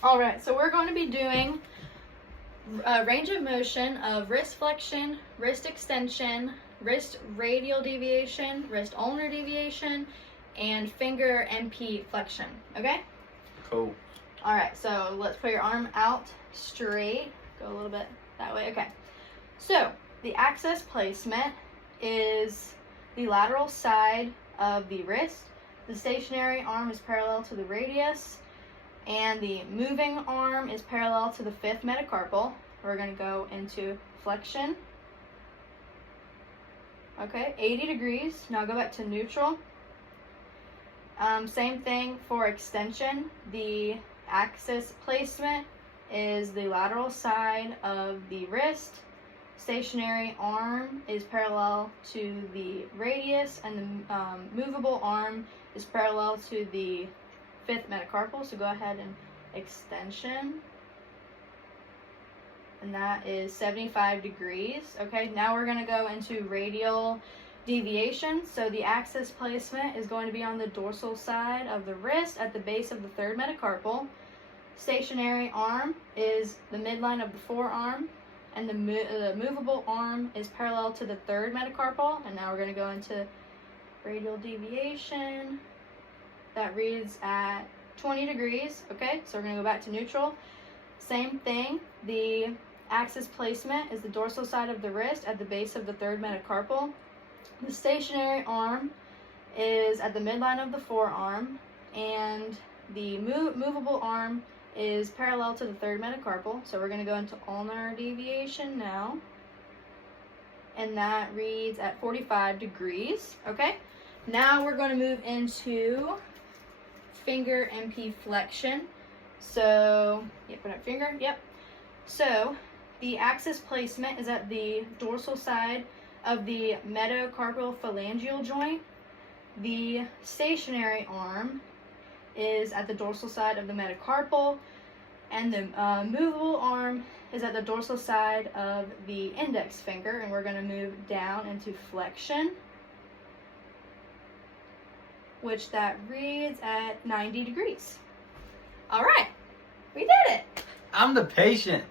All right, so we're going to be doing a range of motion of wrist flexion, wrist extension, wrist radial deviation, wrist ulnar deviation, and finger MP flexion. Okay? Cool. All right, so let's put your arm out straight. Go a little bit that way. Okay. So the axis placement is the lateral side of the wrist. The stationary arm is parallel to the radius, and the moving arm is parallel to the fifth metacarpal. We're going to go into flexion. Okay, 80 degrees. Now go back to neutral. Same thing for extension. The axis placement is the lateral side of the wrist. Stationary arm is parallel to the radius, and the movable arm is parallel to the fifth metacarpal. So go ahead and extension. And that is 75 degrees. Okay, now we're going to go into radial deviation. So the axis placement is going to be on the dorsal side of the wrist at the base of the third metacarpal. Stationary arm is the midline of the forearm, and the movable arm is parallel to the third metacarpal. And now we're going to go into radial deviation. That reads at 20 degrees. Okay, so we're going to go back to neutral. Same thing. The axis placement is the dorsal side of the wrist at the base of the third metacarpal. The stationary arm is at the midline of the forearm, and the movable arm is parallel to the third metacarpal. So we're going to go into ulnar deviation now, and that reads at 45 degrees. Okay, now we're going to move into finger MP flexion. So, put up finger, So, the axis placement is at the dorsal side of the metacarpal phalangeal joint. The stationary arm is at the dorsal side of the metacarpal, and the movable arm is at the dorsal side of the index finger, and we're going to move down into flexion, which that reads at 90 degrees. All right, we did it. I'm the patient.